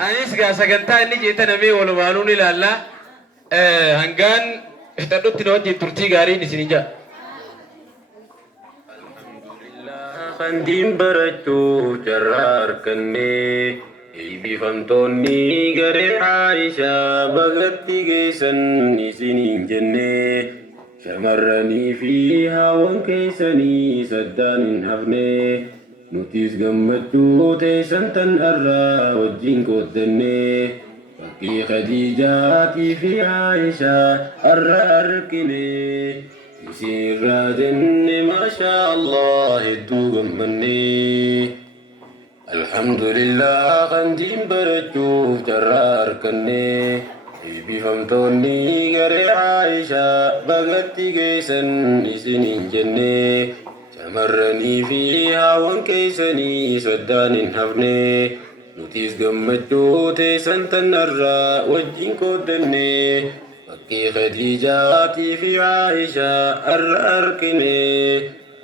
أنيس قاسقنتا إني جيت نمي ولمانوني لالا هنغان احتدت نوجه ترتي غاري نسنجا خندين برچو جرار کننے ایبی فمتونی گرے عائشہ بغتی گیسن نسنین جننے شمرنی فیہا وانکیسنی سدان حفنے نتیس گمتو تیسن تن ارہ وجین کو دنے فکی خدیجاتی فی عائشہ ارہ ارکنے يسير راجن ما شاء الله يدوغم مني الحمد لله خندين برجوف جرار كني بفمتوني غري عائشة بغتي قيسن سنين جني شمرني فيها وانكيسني سدان حفني نتيس قمتو تيسن تنرى وجين كودني فكي خديجاتي في عائشة أركني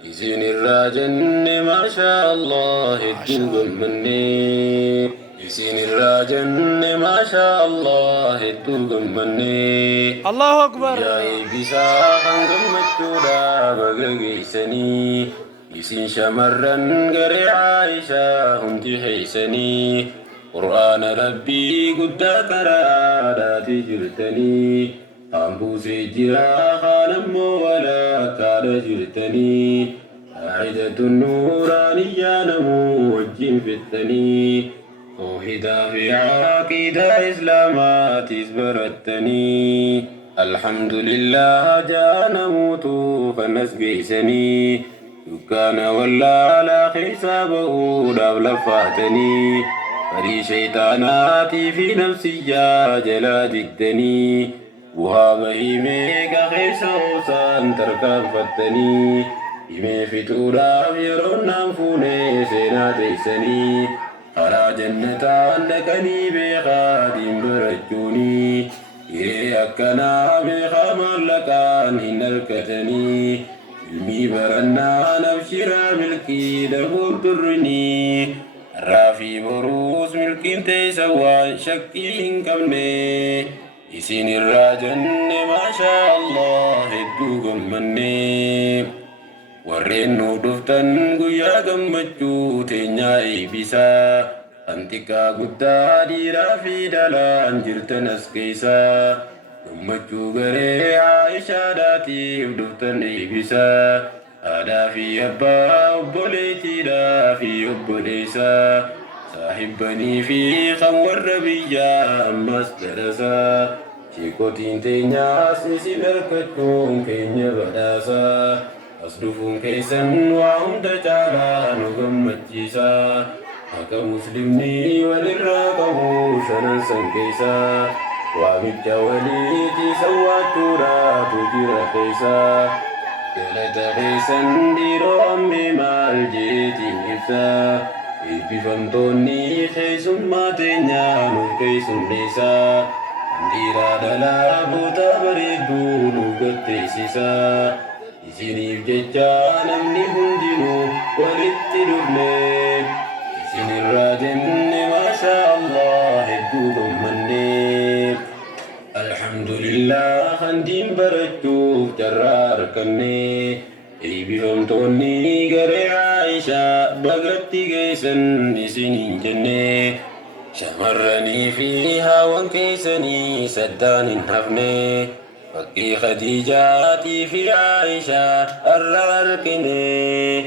يزين الراجن ما شاء الله الدنقل مني يزين الراجن ما شاء الله الدنقل مني الله أكبر يا إبسا خنقم مجودا بغيسني يسين شمرن غري عائشة هم تحيسني قرآن ربي قد كرادات جرتني أنبو سجرا خانم ولا كاد جرتني عيدة النورانية نمو وجين فتني توحيدا في عقيدة إسلامات اسبرتني الحمد لله جاء نموت فنسقيسني كان ولا على حسابه دبل فاتني فري شيطاناتي في نفسي يا جلا جدني وهذا إيميك خيس وسان تركب فتني إيمي في تورا يرون نفوني سينا تيسني على جنة عندكني بخادم برجوني إيه أكنا بخامل لكان هنركتني ilmi barannaa nabshira milkii darbuun turrini raafi boruus milkiin teessa waan shakkii hin qabne isin irraa jenne maashaa Allah hedduu gammanne warreen nuuf dhuftan guyyaa gammachuu teenyaa eebisaa antiqaa guddaa dhiiraa fi dhalaan jirtan as keessaa gammachuu garee Aishaadhaatiif dhuftan eebisaa haadhaa fi abbaa obboleettiidhaa fi obboleessaa saahibbanii fi kan warra biyyaa ammas gadasaa sheekotiin teenyaas isin harkachuun keenya badhaasaa as dhufuun keessan waa hunda caalaa nu gammachiisaa akka muslimni walirraa qabu shanan san keessaa وابد وليتي سواتورا تجرى خيسا قلت خيسا ديرو أمي مال جيتي نفسا إبي فمتوني خيس ما تنيانو خيس نيسا ديرا دلا بوتا بريدو نوغت سيسا إسينيف جيجا نمني هندينو ولدت دبني إسين الراجن ما شاء الله هدو مني الحمد لله خندين برجوف جرار كني إيبي فمتوني غري عائشة بغتي قيسن نسنين جني شمرني فيها وانكيسني سدان حفني فكي خديجاتي في عائشة الراركني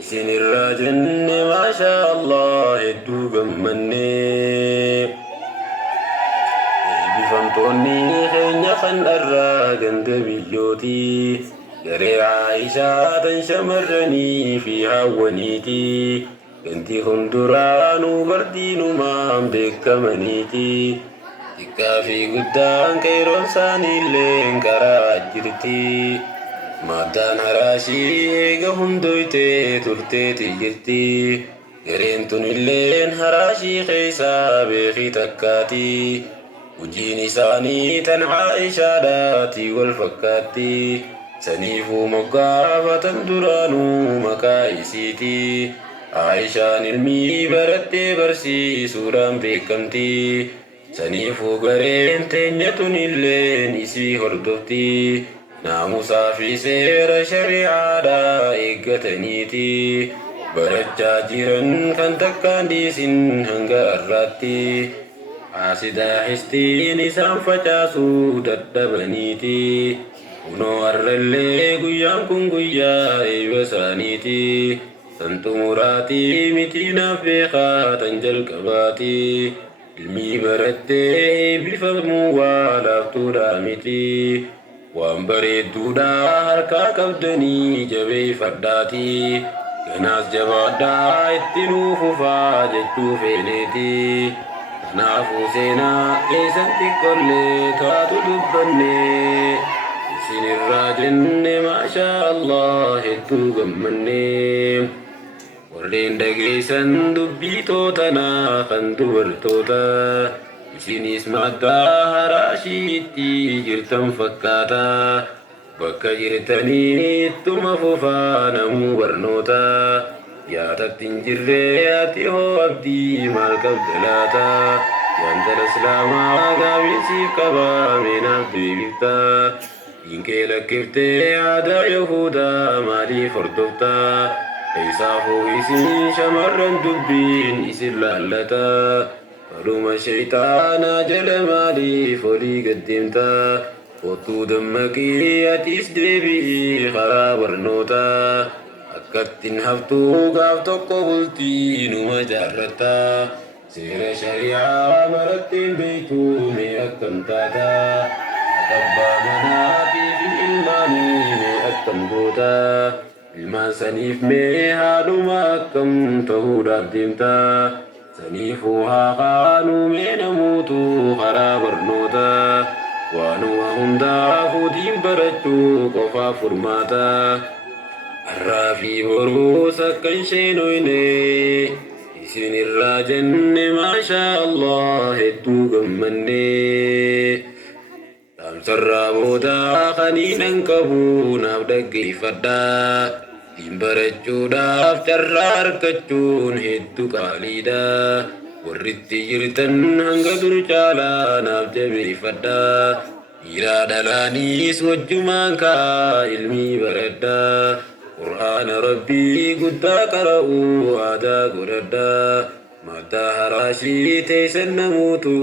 سن الراجن ما شاء الله يدوغ مني بفمتوني خينيا خن الراجن دبيوتي غري عائشة تنشمرني فيها ونيتي انتي هندرانو بردينو مام ديك منيتي ديكا في قدان كيرون ساني اللين كراجرتي مادان هراشي ايغا هندويتي ترتي تجرتي غرينتون اللين هراشي خيسا بيخي تكاتي وجيني ساني تنعائشة داتي والفكاتي سنيفو مقافة درانو مكايسيتي Aishaan ilmii barattee barsiisuudhaan beekamti. Saniifuu gareen teenyatun illeen isii hordofti. Naamusaa fi seera shari'aadhaa eeggataniiti. Barachaa jiran kan takkaan dhiisin hanga har'aatti. Haasidaa histiin isaan facaasuu dadhabaniiti. Kunoo har'allee guyyaan kun guyyaa eebba isaaniiti. Tan xumuraatii miti naaf beekaa tan jalqabaati. Ilmii barattee eebbifamuu waa laaftuudhaa miti. Waan bareedduudhaa harkaa qabdanii jabeeffadhaati. Kanaas jabaadhaa itti nuuf fufaa jechuu feeneeti. Kanaafuu seenaa keessatti qollee taatu dubbanne. Isinirraa jenne maashaa Allah hedduu gammanne. Warreen dhageessan dubbii tootanaa kan dubartoota. Isinis maddaa haraashiitti jirtan fakkaata. Bakka jirtanii ittuma fufaa namuu barnoota. Yaadatti hin jirre ati hoo abdii maal qabda laata? Yaantala islaamaa gaaffiisiif qabaa meenaaf deebifta. Diinqee lakkiftee aadaa Yahudaa maaliif hordofta? Isaafuu isin shamarran dubbiin isin laallata. Faluma shayxaanaa jala maaliif olii gaddeemta? Kottuu dammaqii atis deebi'i karaa barnoota. Akkattiin haftuu gaaf tokko bultii numa jaarratta. Seera shari'aa baratteen beektuu mee akkam taata? Abbaa manaatii fi ilmaanii mee akkam goota? Ilmaan saniif mee haadhuma akkam ta'uudhaaf deemta? Saniifuu haa qaanuu mee namuutu karaa barnoota. Waanuma hundaafuu diin barachuu qofaaf furmaata. Har'aa fi boruus akka hin sheenoyne. Isinirraa jenne maashaa Allah hedduu gammanne. Dhaamsarraa boodaa kaniinan qabu naaf dhaggeeffadhaa. Diin barachuudhaaf carraa argachuun hedduu qaaliidha. Warritti jirtan hanga dur caalaa naaf jabeeffadhaa. Dhiiraa dhalaaniis wajjumaan kaa ilmii baradhaa. Qur'aana Rabbii guddaa qara'uu aadaa godhadhaa. Maddaa haraashii teessan namuutu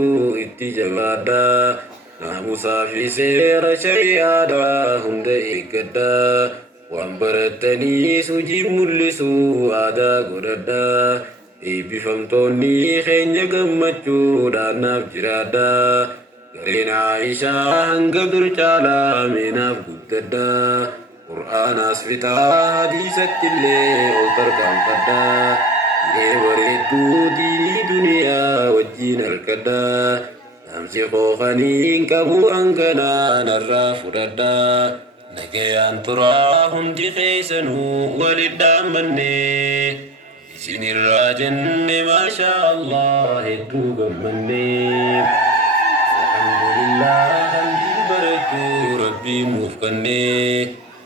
itti jabaadhaa. Naamusaa fi seera shari'aadhaa hunda eeggadhaa. Waan barattaniis hojii mul'isuu aadaa godhadhaa. Eebbifamtoonni keenya gammachuudhaan naaf jiraadhaa. Gareen Aishaa hanga dur caalaa meenaaf guddadhaa. Qur'aanaas fixaa hadiisatti illee ol tarkaanfadhaa. Gahee bareedduu diinii duniyaa wajjin harkadhaa. Dhaamsi qoofaniin qabu hanganaa narraa fudhadhaa. Nagayaan turaa hundi keessanuu walit dhaammanne. Isinirraa jenne maashaa Allah hedduu gammanne. Alhamdulillah hamdiin barachuu Rabbii nuuf kenne.